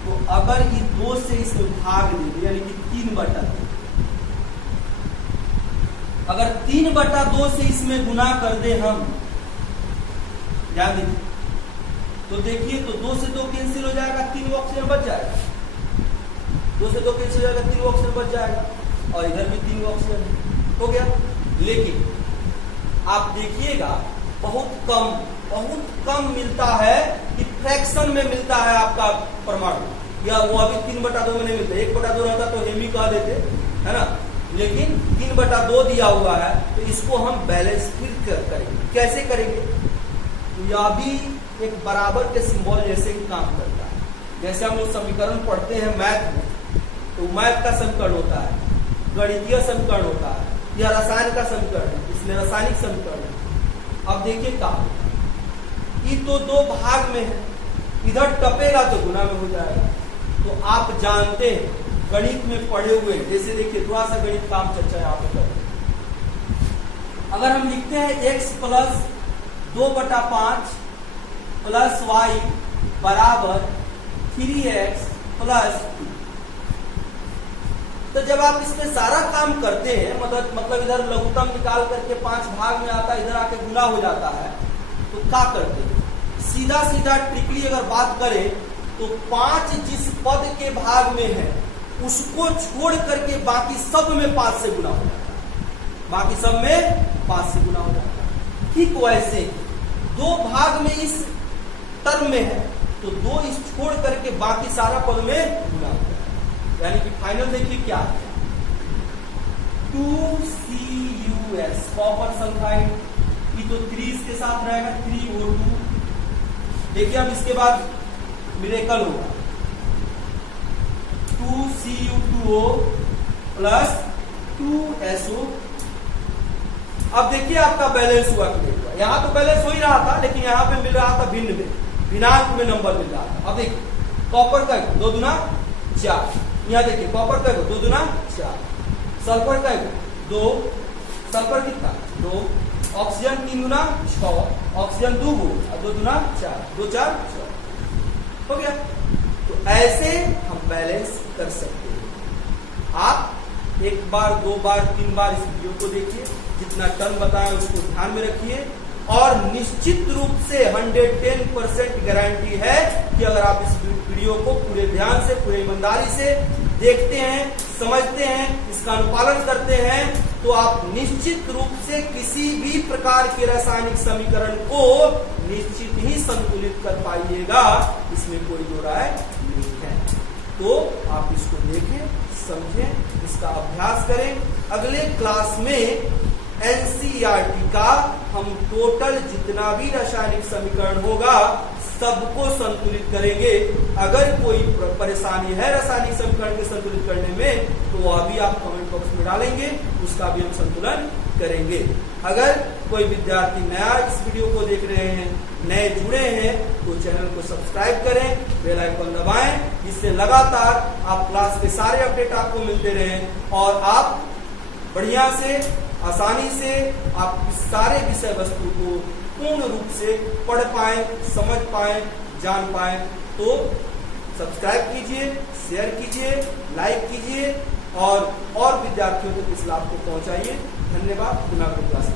तो अगर ये 2 से इसमें भाग ले यानी कि 3/2, अगर 3/2 से इसमें गुना कर दे हम, ध्यान दीजिए, तो देखिए तो 2 से 2 कैंसिल हो जाएगा, 3 ऑप्शन बच जाएगा, 2 से 2 कैंसिल हो जाएगा, 3 ऑप्शन बच जाएगा, और इधर भी 3 ऑप्शन हो गया। लेकिन आप देखिएगा बहुत कम मिलता है कि फ्रैक्शन में मिलता है आपका परमाणु, या वो अभी 3/2 में नहीं मिलता, 1/2 रहता तो हम ही कह देते, है ना, लेकिन 3/2 दिया हुआ है, तो इसको हम बैलेंस फिर करेंगे। कैसे करेंगे? तो यह भी एक बराबर के सिंबल जैसे ही काम करता है। जैसे हम लोग समीकरण पढ़ते हैं मैथ में, तो मैथ का समीकरण होता है, गणितीय समीकरण होता है, या रसायन का समीकरण है, इसमें रासायनिक समीकरण है। अब देखिए क्या, ये तो 2 भाग में है, इधर टपेगा तो गुना में हो जाएगा। तो आप जानते हैं गणित में पढ़े हुए, जैसे देखिए थोड़ा सा गणित काम चर्चा यहाँ पे करें। अगर हम लिखते हैं x + 2/5 + y = 3x + 2, तो जब आप इसमें सारा काम करते हैं, मतलब इधर लघुत्तम निकाल करके 5 भाग में आता है, इधर आके गुना हो जाता है, तो क्या करते हैं? सीधा ट्रिकली अगर बात करें तो 5 जिस पद के भाग में है उसको छोड़ करके बाकी सब में 5 से गुना हो जाता है, बाकी सब में 5 से गुना हो जाता है। ठीक वैसे 2 भाग में इस टर्म में है, तो 2 इस छोड़ करके बाकी सारा पद में गुना हो जाता है। यानी कि फाइनल देखिए क्या है, 2CuS कॉपर सल्फाइड, ये तो 3 इसके साथ रहेगा, 3O2। देखिए अब इसके बाद मिरेकल होगा, 2Cu2O + 2SO। अब देखिए आपका बैलेंस हुआ कि नहीं हुआ। यहाँ तो बैलेंस हो ही रहा था, लेकिन यहाँ पे मिल रहा था भिन्न में, भिन्नांक में नंबर मिल रहा था। अब देखिए कॉपर का 2 दूना 4, यहाँ देखिए कॉपर का 2 दूना 4, सल्फर का 2, सल्फर कितना 2, ऑक्सीजन 3 दूना 6, ऑक्सीजन 2 और 2 दूना 4, 2 4 6 हो गया। तो ऐसे हम बैलेंस कर सकते हैं। आप 1 बार 2 बार 3 बार इस वीडियो को देखिए, जितना टर्म बताया उसको ध्यान में रखिए, और निश्चित रूप से 110% गारंटी है कि अगर आप इस वीडियो को पूरे ध्यान से, पूरे ईमानदारी से देखते हैं, समझते हैं, इसका अनुपालन करते हैं, तो आप निश्चित रूप से किसी भी प्रकार के रासायनिक समीकरण को निश्चित ही संतुलित कर पाइएगा, इसमें कोई दो राय नहीं है। तो आप इसको देखें, समझें, इसका अभ्यास करें। अगले क्लास में एनसीईआरटी का हम टोटल जितना भी रासायनिक समीकरण होगा सबको संतुलित करेंगे। अगर कोई परेशानी है रासायनिक समीकरण के संतुलित करने में, तो वह भी आप कमेंट बॉक्स में डालेंगे, उसका भी हम संतुलन करेंगे। अगर कोई विद्यार्थी नया इस वीडियो को देख रहे हैं, नए जुड़े हैं, तो चैनल को सब्सक्राइब करें, बेल आइकन दबाएं, जिससे लगातार आप क्लास के सारे अपडेट आपको मिलते रहें और आप बढ़िया से, आसानी से आप इस सारे विषय वस्तु को पूर्ण रूप से पढ़ पाएं, समझ पाएं, जान पाएं। तो सब्सक्राइब कीजिए, शेयर कीजिए, लाइक कीजिए और विद्यार्थियों तक इस लाभ को पहुंचाइए। धन्यवाद। पुनः क्लास